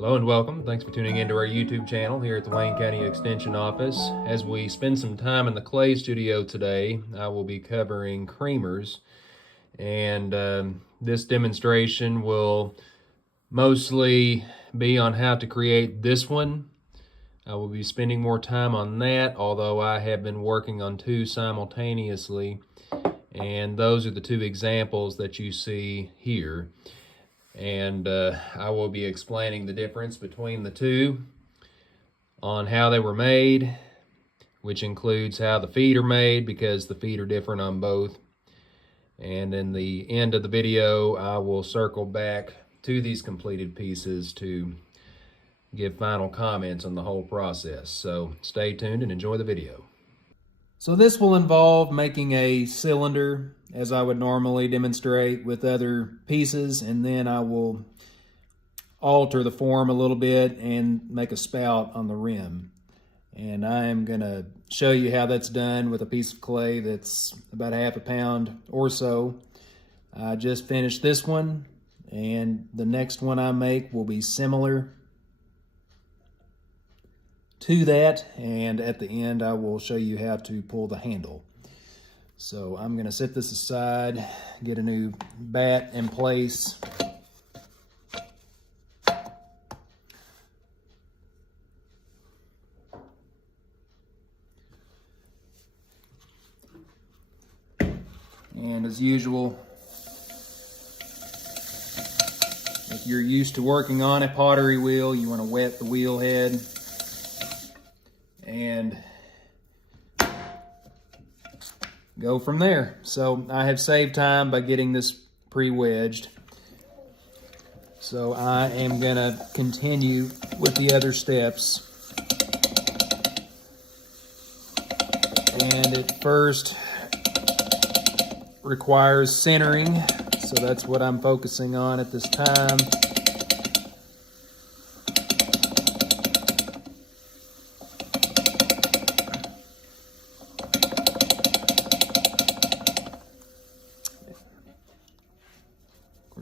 Hello and welcome. Thanks for tuning into our YouTube channel here at the Wayne County Extension Office. As we spend some time in the clay studio today, I will be covering creamers, and this demonstration will mostly be on how to create this one. I will be spending more time on that, although I have been working on two simultaneously, and those are the two examples that you see here. And I will be explaining the difference between the two on how they were made, which includes how the feet are made because the feet are different on both. And in the end of the video, I will circle back to these completed pieces to give final comments on the whole process. So stay tuned and enjoy the video. So this will involve making a cylinder as I would normally demonstrate with other pieces, and then I will alter the form a little bit and make a spout on the rim. And I am going to show you how that's done with a piece of clay that's about half a pound or so. I just finished this one, and the next one I make will be similar to that, and at the end I will show you how to pull the handle. So I'm going to set this aside, get a new bat in place. And as usual, if you're used to working on a pottery wheel, you want to wet the wheel head and go from there. So I have saved time by getting this pre-wedged. So I am gonna continue with the other steps. And it first requires centering, so that's what I'm focusing on at this time.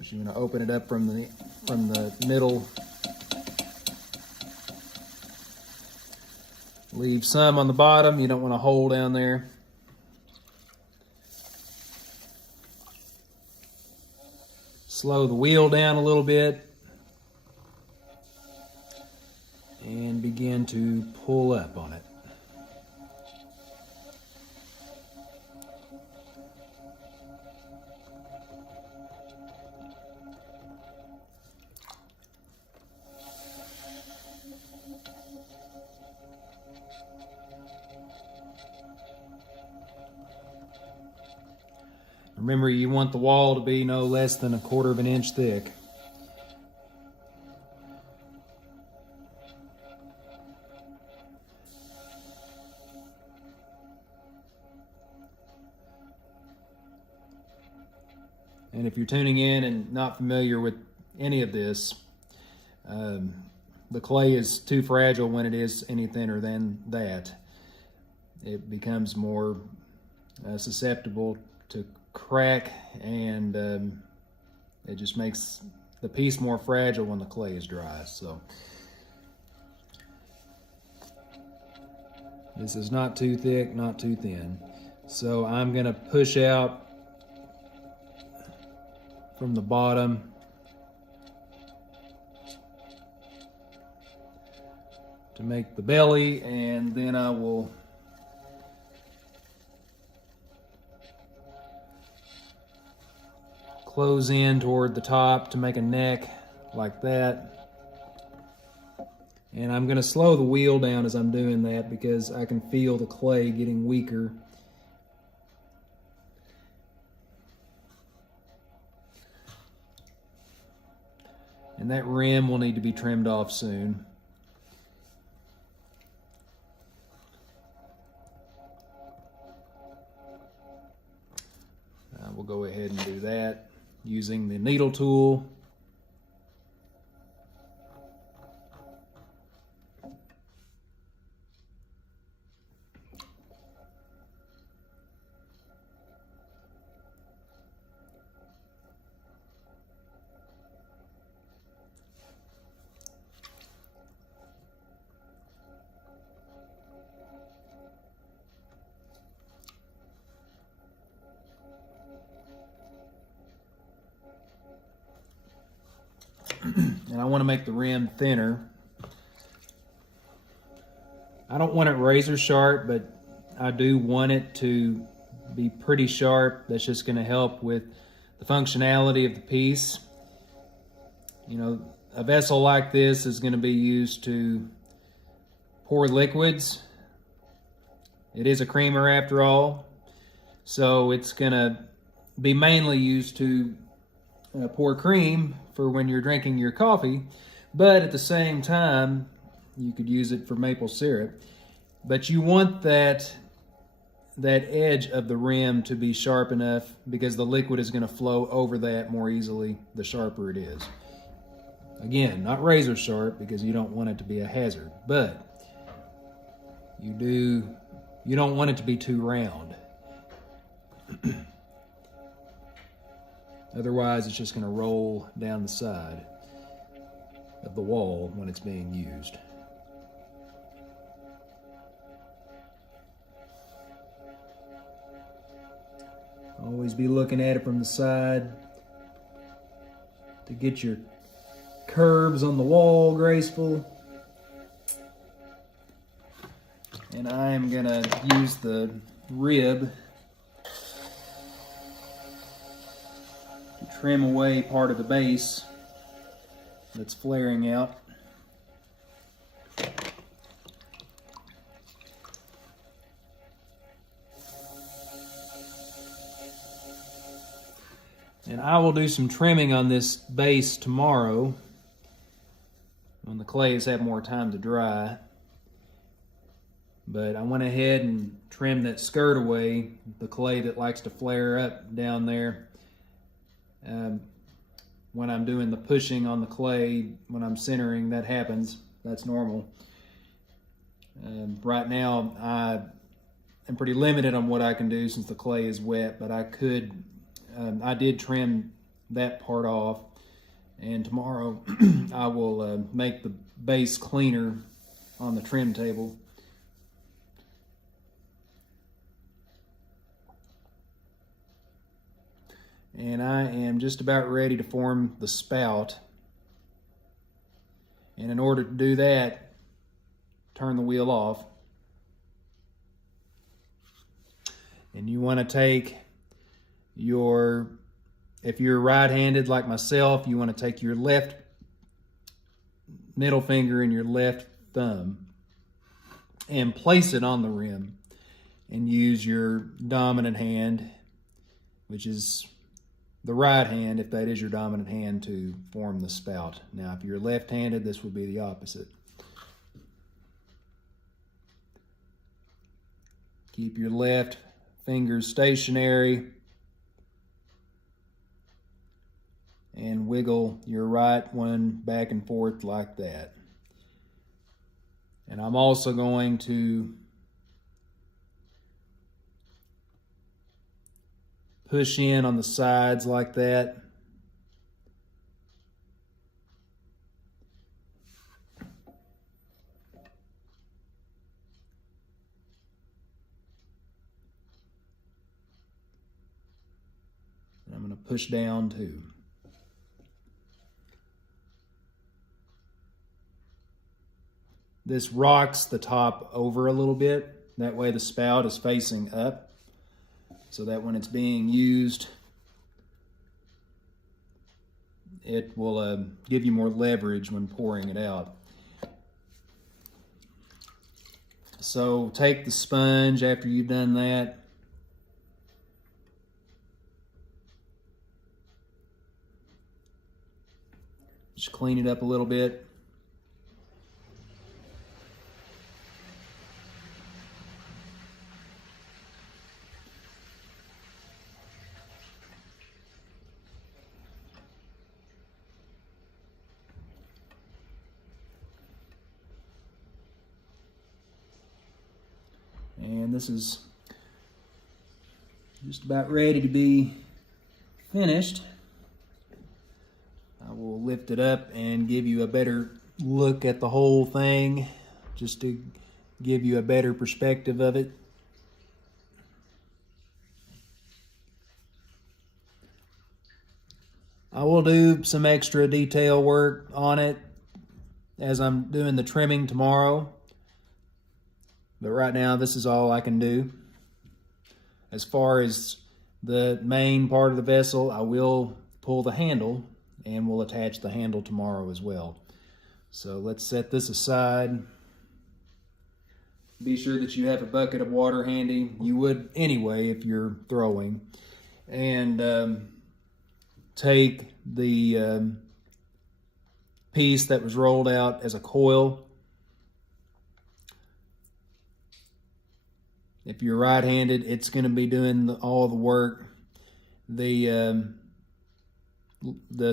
You're going to open it up from the middle. Leave some on the bottom. You don't want a hole down there. Slow the wheel down a little bit and begin to pull up on it. Remember, you want the wall to be no less than 1/4 of an inch thick. And if you're tuning in and not familiar with any of this, the clay is too fragile when it is any thinner than that. It becomes more susceptible to crack, and it just makes the piece more fragile when the clay is dry. So this is not too thick, not too thin. So I'm going to push out from the bottom to make the belly, and then I will close in toward the top to make a neck like that. And I'm going to slow the wheel down as I'm doing that because I can feel the clay getting weaker. And that rim will need to be trimmed off soon. We'll go ahead and do that using the needle tool. and I want to make the rim thinner. I don't want it razor sharp, but I do want it to be pretty sharp. That's just going to help with the functionality of the piece. You know, a vessel like this is going to be used to pour liquids. It is a creamer after all, so it's going to be mainly used to pour cream for when you're drinking your coffee, but at the same time you could use it for maple syrup. But you want that edge of the rim to be sharp enough, because the liquid is going to flow over that more easily the sharper it is. Again, not razor sharp, because you don't want it to be a hazard, but you don't want it to be too round. Otherwise, it's just going to roll down the side of the wall when it's being used. Always be looking at it from the side to get your curves on the wall graceful. And I'm going to use the rib to trim away part of the base that's flaring out. And I will do some trimming on this base tomorrow when the clay has had more time to dry. But I went ahead and trimmed that skirt away, the clay that likes to flare up down there. When I'm doing the pushing on the clay, when I'm centering, that happens. That's normal. Right now, I am pretty limited on what I can do since the clay is wet, but I did trim that part off, and tomorrow I will make the base cleaner on the trim table. And I am just about ready to form the spout. And in order to do that, turn the wheel off. And you want to take if you're right-handed like myself, you want to take your left middle finger and your left thumb and place it on the rim, and use your dominant hand, which is the right hand, if that is your dominant hand, to form the spout. Now, if you're left-handed, this would be the opposite. Keep your left fingers stationary and wiggle your right one back and forth like that. And I'm also going to push in on the sides like that. And I'm going to push down too. This rocks the top over a little bit. That way the spout is facing up, so that when it's being used, it will give you more leverage when pouring it out. So take the sponge after you've done that. Just clean it up a little bit. And this is just about ready to be finished. I will lift it up and give you a better look at the whole thing, just to give you a better perspective of it. I will do some extra detail work on it as I'm doing the trimming tomorrow. But right now, this is all I can do. As far as the main part of the vessel, I will pull the handle and we'll attach the handle tomorrow as well. So let's set this aside. Be sure that you have a bucket of water handy. You would anyway if you're throwing. And take the piece that was rolled out as a coil. If you're right-handed, it's going to be doing all the work. The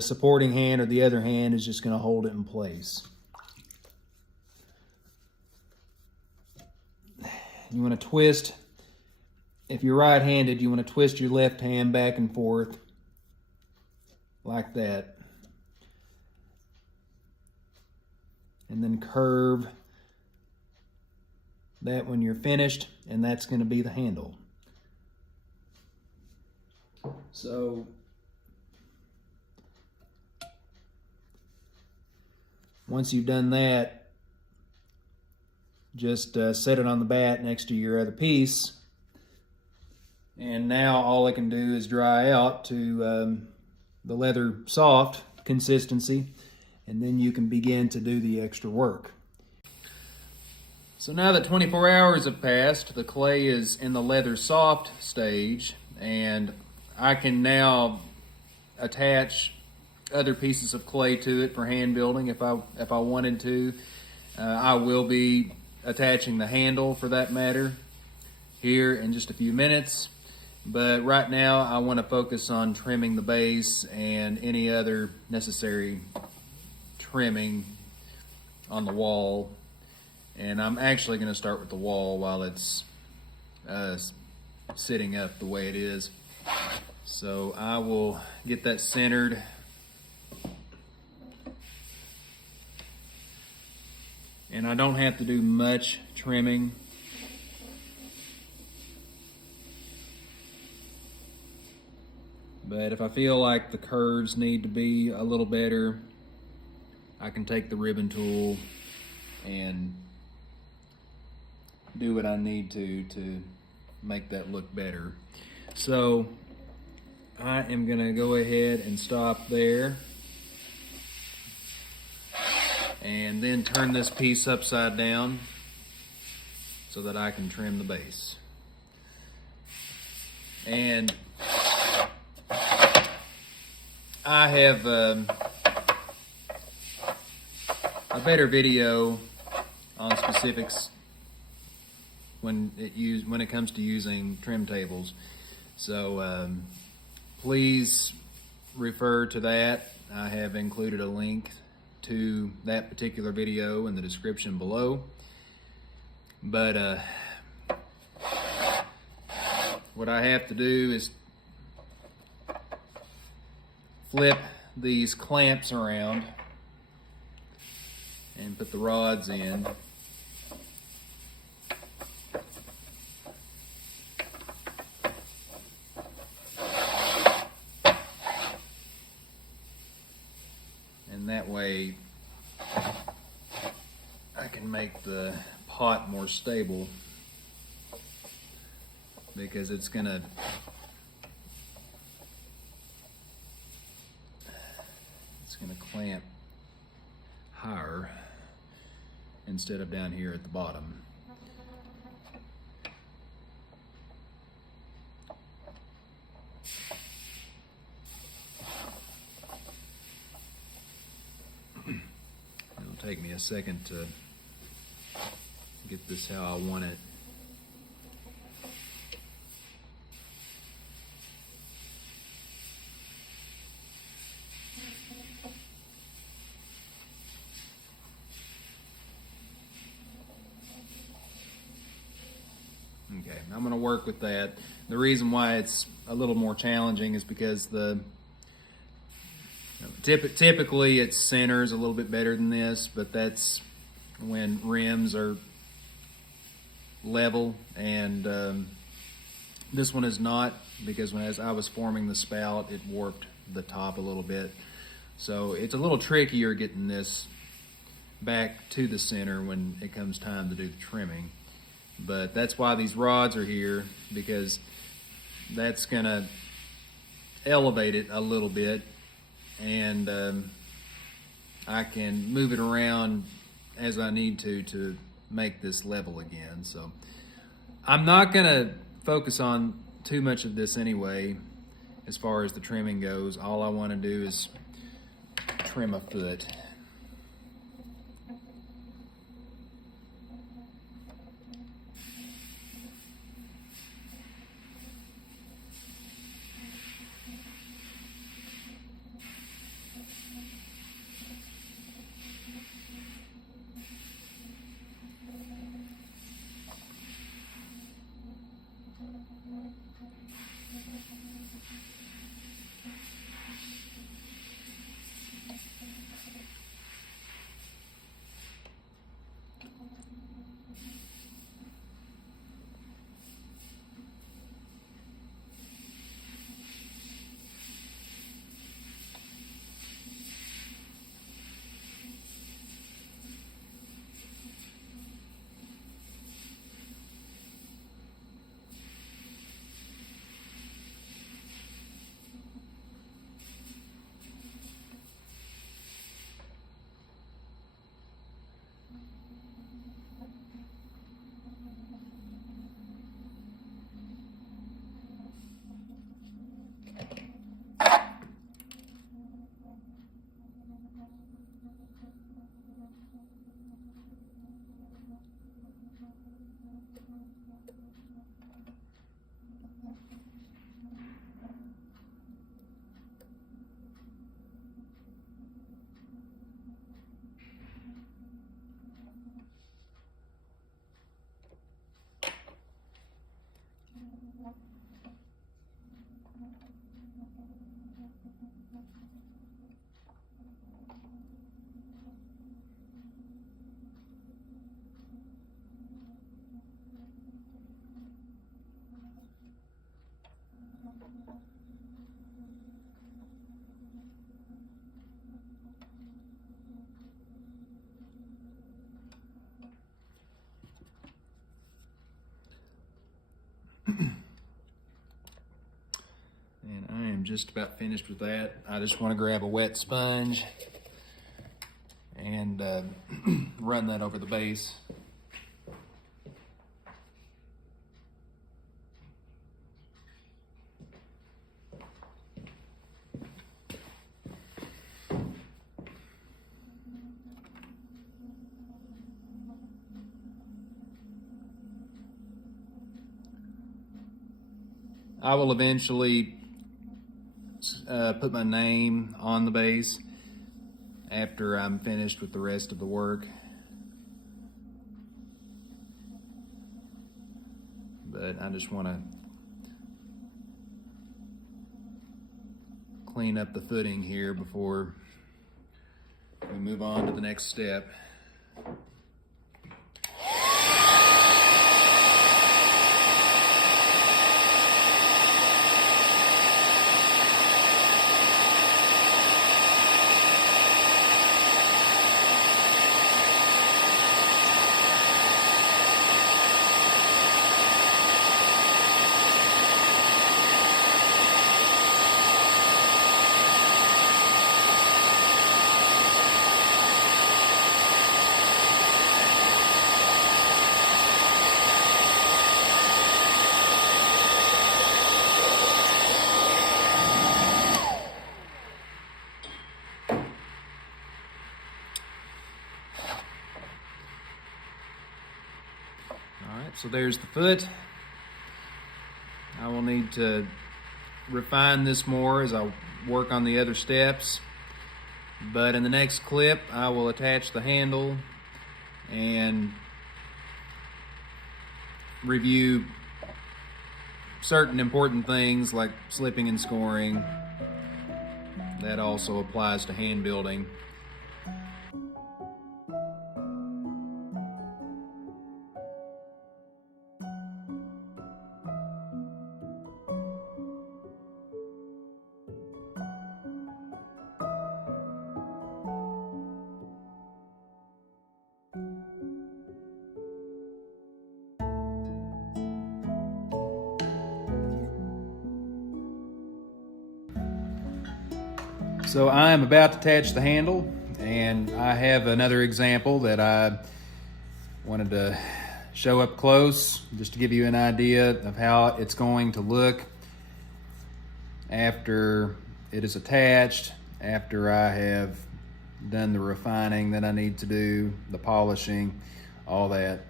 supporting hand or the other hand is just going to hold it in place. You want to twist. If you're right-handed, you want to twist your left hand back and forth like that. And then curve that when you're finished, and that's going to be the handle. So once you've done that, just set it on the bat next to your other piece. And now all I can do is dry out to the leather soft consistency, and then you can begin to do the extra work. So now that 24 hours have passed, the clay is in the leather soft stage, and I can now attach other pieces of clay to it for hand building if I wanted to. I will be attaching the handle for that matter here in just a few minutes. But right now I want to focus on trimming the base and any other necessary trimming on the wall. And I'm actually going to start with the wall while it's sitting up the way it is. So I will get that centered. And I don't have to do much trimming. But if I feel like the curves need to be a little better, I can take the ribbon tool and do what I need to make that look better. So I am gonna go ahead and stop there and then turn this piece upside down so that I can trim the base. And I have a better video on specifics when it comes to using trim tables. So please refer to that. I have included a link to that particular video in the description below. But what I have to do is flip these clamps around and put the rods in. And that way I can make the pot more stable, because it's gonna clamp higher instead of down here at the bottom. It'll take me a second to get this how I want it. Okay, I'm going to work with that. The reason why it's a little more challenging is because typically it centers a little bit better than this, but that's when rims are level, and this one is not, because as I was forming the spout, it warped the top a little bit. So it's a little trickier getting this back to the center when it comes time to do the trimming. But that's why these rods are here, because that's gonna elevate it a little bit, and I can move it around as I need to make this level again. So I'm not gonna focus on too much of this anyway as far as the trimming goes. All I want to do is trim a foot. And I am just about finished with that. I just want to grab a wet sponge and run that over the base. I will eventually put my name on the base after I'm finished with the rest of the work. But I just want to clean up the footing here before we move on to the next step. So there's the foot. I will need to refine this more as I work on the other steps. But in the next clip, I will attach the handle and review certain important things like slipping and scoring. That also applies to hand building. So I am about to attach the handle, and I have another example that I wanted to show up close just to give you an idea of how it's going to look after it is attached, after I have done the refining that I need to do, the polishing, all that.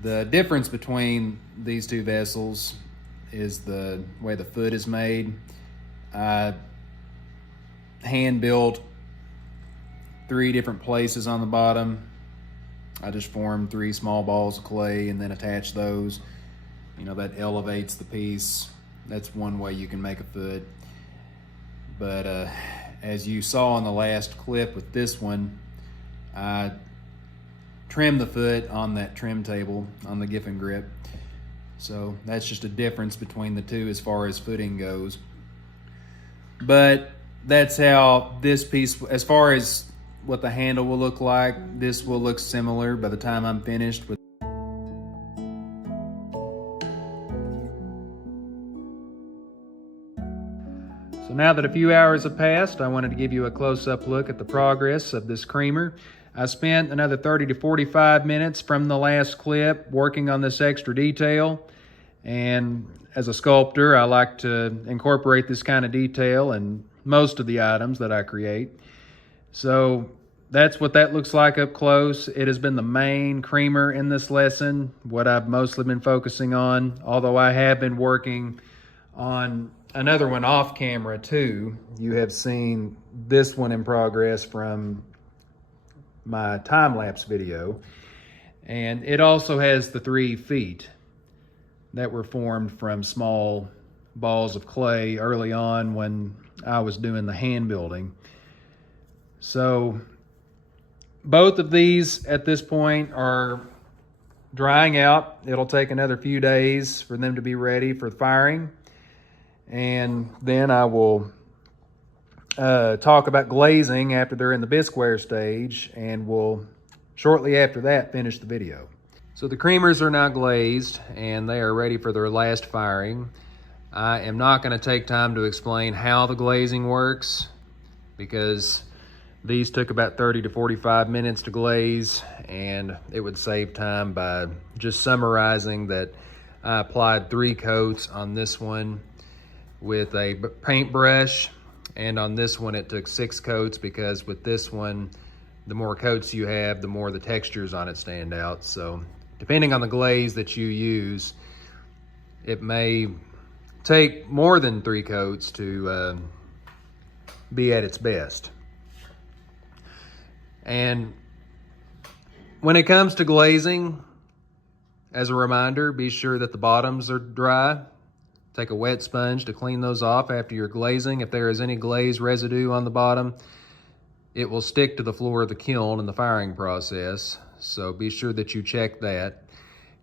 The difference between these two vessels is the way the foot is made. I hand built 3 different places on the bottom. I just formed 3 small balls of clay and then attach those. You know, that elevates the piece. That's one way you can make a foot. But as you saw in the last clip with this one, I trimmed the foot on that trim table on the Giffen grip. So that's just a difference between the two as far as footing goes. But that's how this piece, as far as what the handle will look like, this will look similar by the time I'm finished with. So now that a few hours have passed, I wanted to give you a close-up look at the progress of this creamer. I spent another 30 to 45 minutes from the last clip working on this extra detail. And as a sculptor, I like to incorporate this kind of detail in most of the items that I create. So that's what that looks like up close. It has been the main creamer in this lesson, what I've mostly been focusing on, although I have been working on another one off camera too. You have seen this one in progress from my time-lapse video. And it also has the 3 feet that were formed from small balls of clay early on when I was doing the hand building. So both of these at this point are drying out. It'll take another few days for them to be ready for firing. And then I will talk about glazing after they're in the bisqueware stage, and we'll shortly after that finish the video. So the creamers are now glazed and they are ready for their last firing. I am not going to take time to explain how the glazing works because these took about 30 to 45 minutes to glaze, and it would save time by just summarizing that I applied 3 coats on this one with a paintbrush, and on this one it took 6 coats because with this one, the more coats you have, the more the textures on it stand out. So depending on the glaze that you use, it may take more than 3 coats to be at its best. And when it comes to glazing, as a reminder, be sure that the bottoms are dry. Take a wet sponge to clean those off after you're glazing. If there is any glaze residue on the bottom, it will stick to the floor of the kiln in the firing process. So be sure that you check that.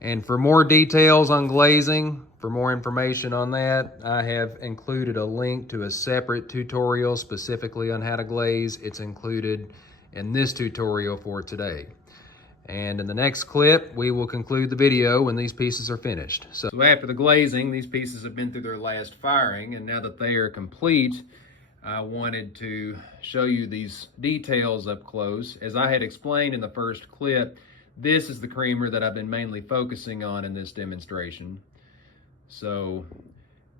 And for more details on glazing, for more information on that, I have included a link to a separate tutorial specifically on how to glaze. It's included in this tutorial for today. And in the next clip, we will conclude the video when these pieces are finished. So after the glazing, these pieces have been through their last firing, and now that they are complete, I wanted to show you these details up close. As I had explained in the first clip, this is the creamer that I've been mainly focusing on in this demonstration. So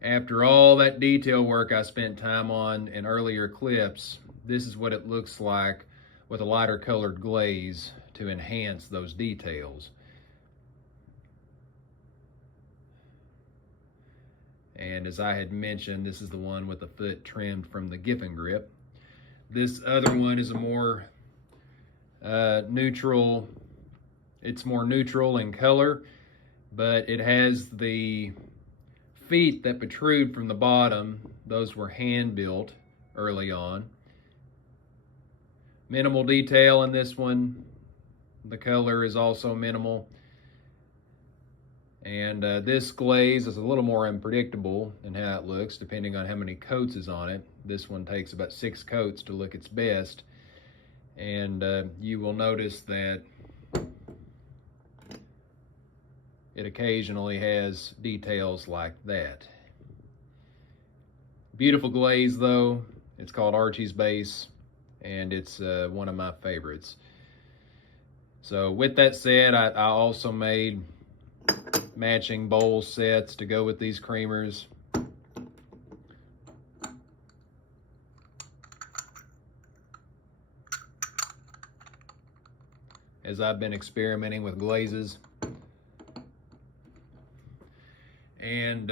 after all that detail work I spent time on in earlier clips, this is what it looks like with a lighter colored glaze to enhance those details. And as I had mentioned, this is the one with the foot trimmed from the Giffen grip. This other one is a more neutral, it's more neutral in color, but it has the feet that protrude from the bottom. Those were hand built early on. Minimal detail in this one. The color is also minimal. And this glaze is a little more unpredictable in how it looks, depending on how many coats is on it. This one takes about 6 coats to look its best. And you will notice that it occasionally has details like that. Beautiful glaze though. It's called Archie's Base, and it's one of my favorites. So with that said, I also made matching bowl sets to go with these creamers. As I've been experimenting with glazes. And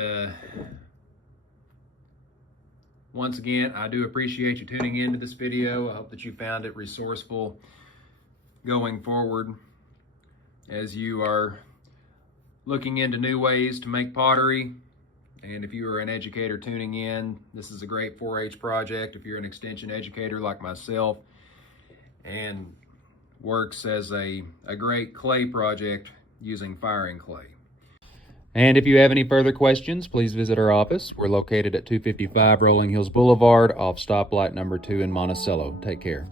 once again, I do appreciate you tuning into this video. I hope that you found it resourceful going forward as you are looking into new ways to make pottery. And if you are an educator tuning in, this is a great 4-H project if you're an extension educator like myself, and works as a great clay project using firing clay. And if you have any further questions, please visit our office. We're located at 255 Rolling Hills Boulevard off stoplight number 2 in Monticello. Take care.